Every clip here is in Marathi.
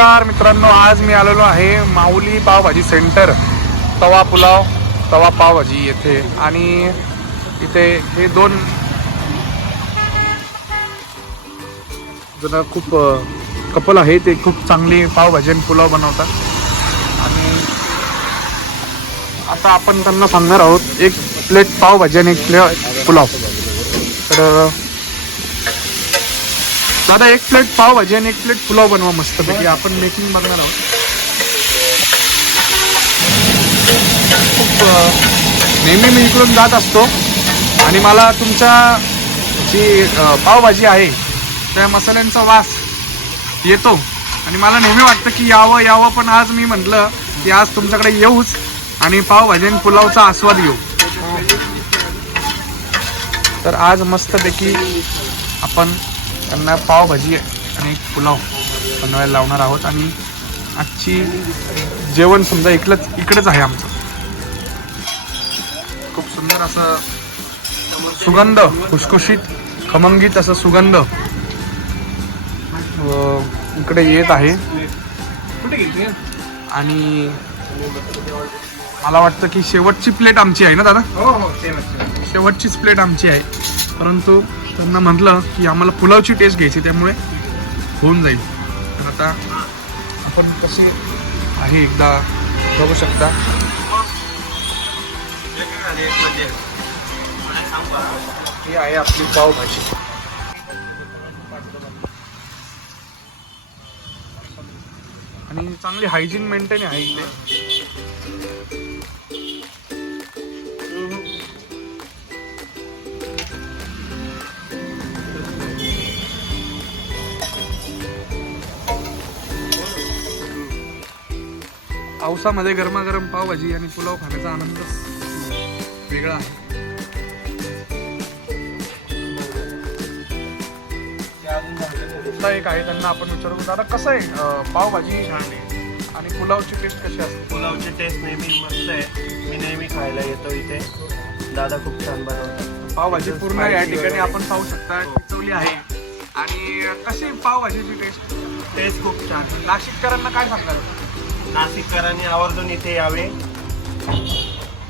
नमस्कार मित्रांनो आज मी आलेलो आहे माऊली पावभाजी सेंटर तवा पुलाव तवा पावभाजी येथे. आणि इथे हे दोन जण खूप कपल आहे ते खूप चांगली पावभाजी आणि पुलाव बनवतात. आणि आता आपण त्यांना सांगणार आहोत एक प्लेट पावभाजी आणि एक प्लेट पुलाव. तर दादा एक प्लेट पावभाजी आणि एक प्लेट पुलाव बनवा मस्त पैकी आपण मेकिंग बघणार आहोत. खूप नेहमी मी इकडून जात असतो. आणि मला तुमच्या जी पावभाजी आहे त्या मसाल्यांचा वास येतो. आणि मला नेहमी वाटतं की यावं यावं पण आज मी म्हटलं की आज तुमच्याकडे येऊच आणि पावभाजी आणि पुलावचा आस्वाद घेऊ. तर आज मस्तपैकी आपण त्यांना पावभाजी आणि एक पुलाव बनवायला लावणार आहोत. आणि आजची जेवण समजा इकडंच इकडेच आहे आमचं. खूप सुंदर असं सुगंध खुशखुशीत खमंगीत असं सुगंध इकडे येत आहे. आणि मला वाटतं की शेवटची प्लेट आमची आहे ना दादा? हो हो शेवट शेवटचीच प्लेट आमची आहे. परंतु त्यांना म्हटलं की आम्हाला पुलावची टेस्ट घ्यायची त्यामुळे होऊन जाईल. तर आता आपण कशी आहे एकदा बघू शकता. ही आहे आपली पावभाजी. आणि चांगली हायजीन मेंटेन आहे इथे. पावसामध्ये गरमागरम पावभाजी आणि पुलाव खाण्याचा आनंदच वेगळा आहे. एक आहे त्यांना आपण विचारू. दादा कसं आहे पावभाजी छान आहे आणि पुलावची टेस्ट कशी असते? पुलावची टेस्ट नेहमी मस्त आहे. मी नेहमी खायला येतो इथे. दादा खूप छान बनवतात. पावभाजी पूर्ण या ठिकाणी. आपण पाहू शकता. पिचवली आहे. आणि कशी पावभाजीची टेस्ट टेस्ट खूप छान. नाशिककरांना काय सांगाल? नाशिककरांनी आवर्जून इथे यावे.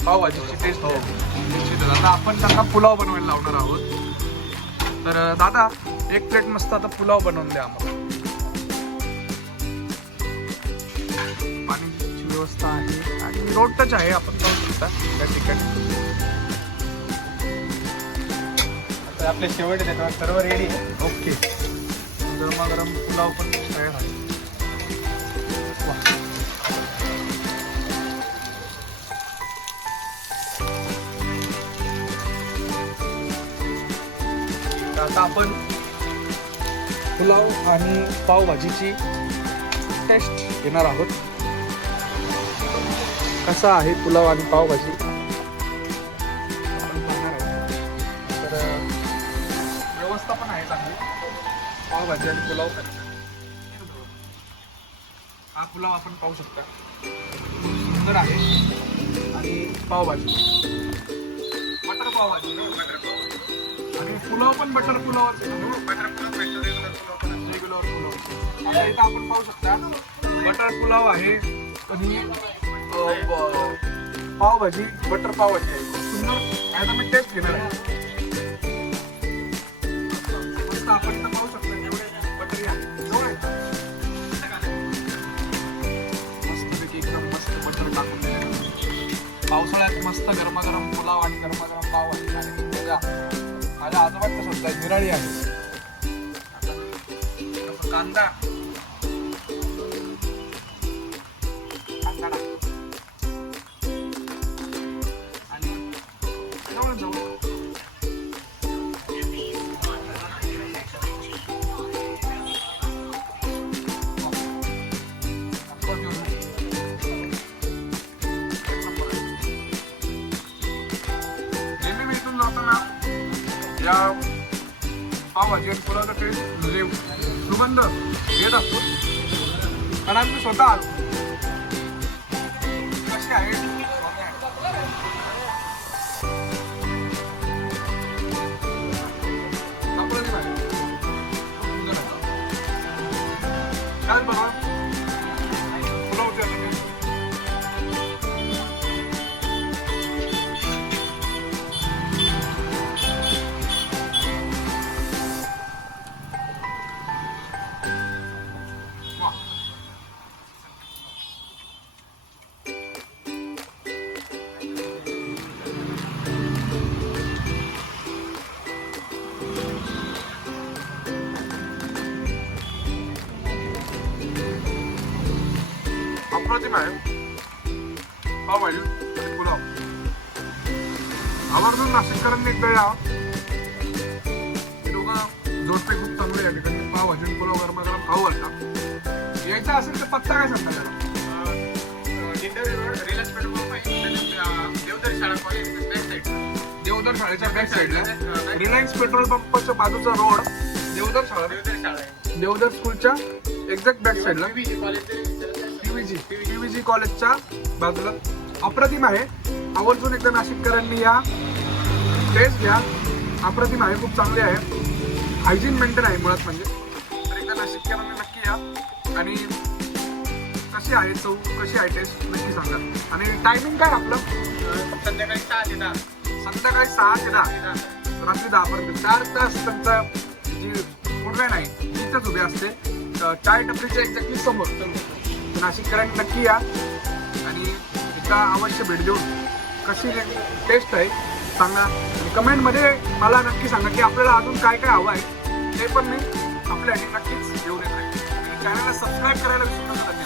पावभाजीची टेस्ट हो. निश्चितच. आता आपण त्यांना पुलाव बनवायला लावणार आहोत. तर दादा एक प्लेट मस्त आता पुलाव बनवून द्या आम्हाला. पाण्याची व्यवस्था आहे आणि रोड टच आहे आपण पाहू शकता त्या ठिकाणी. आपले शेवट आहे सर्व रेडी आहे. ओके गरमागरम पुलाव पण तयार आहे. आता आपण पुलाव आणि पावभाजीची टेस्ट घेणार आहोत. कसा आहे पुलाव आणि पावभाजी? तर व्यवस्था पण आहे चांगली. पावभाजी आणि पुलाव हा पुलाव आपण पाहू शकता. सुंदर आहे. आणि पावभाजी. मटर पावभाजी मटर पाव आणि पुलाव पण बटर पुलाव बटर पुलाव रेग्युलर पुलाव. आता इथं आपण पाहू शकता बटर पुलाव आहे. आणि पावभाजी बटर पावभाजी आहे. सुंदर आता मी टेस्ट घेणार आहे. आपण पाहू शकता बटरी आहे. पावसाळ्यात मस्त गरमागरम पुलाव आणि गरमागरम पाव आहे आणि मजा आजोबांचा आजोबांच्या सुद्धा निराळी आहे. कांदा. या पावभाजी आणि पुलावचा टेस्ट म्हणजे सुगंध येत असतो. कारण आम्ही स्वतः आलो. कसे आहे. Gracias. अप्रतिम आहे पावभाजी आणि पुलाव आवर्जून नाशिककरांनी एकदा या. लोकं जोडपे खूप चांगले या ठिकाणी. पावभाजी आणि पुलाव गरम गरम खाऊ घालतात यायचा असेल तर पत्ता काय सांगता त्याला? देवदर शाळेच्या बॅक साईडला रिलायन्स पेट्रोल पंपाच्या बाजूचा रोड देवदर शाळा. देवदर स्कूलच्या एक्झॅक्ट बॅक साईडला पीव्हीजी पीव्हीजी कॉलेजच्या बाजूला अप्रतिम आहे. आवर्जून एकदा नाशिककरांनी या. टेस्ट घ्या. अप्रतिम आहे खूप चांगली आहे. हायजीन मेंटेन आहे मुळात म्हणजे. तर एकदा नाशिककरांनी नक्की या. आणि कशी आहे चव कशी आहे टेस्ट नक्की सांगा. आणि टायमिंग काय आपलं? संध्याकाळी सहा ते दहा. संध्याकाळी सहा ते दहा. रात्री दहा पर्यंत. चार तास त्यांचा जी फूड व्हॅन आहे तिथेच उभी असते. चाय टपरीच्या एक्झॅक्टली समोर. नाशिककरांनी नक्की या. आणि एकदा अवश्य भेट देऊन कशी टेस्ट आहे सांगा. कमेंटमध्ये मला नक्की सांगा की आपल्याला अजून काय काय हवं आहे ते पण मी आपल्यासाठी नक्कीच घेऊन येत आहे चॅनलला सबस्क्राईब करायला विसरू नका.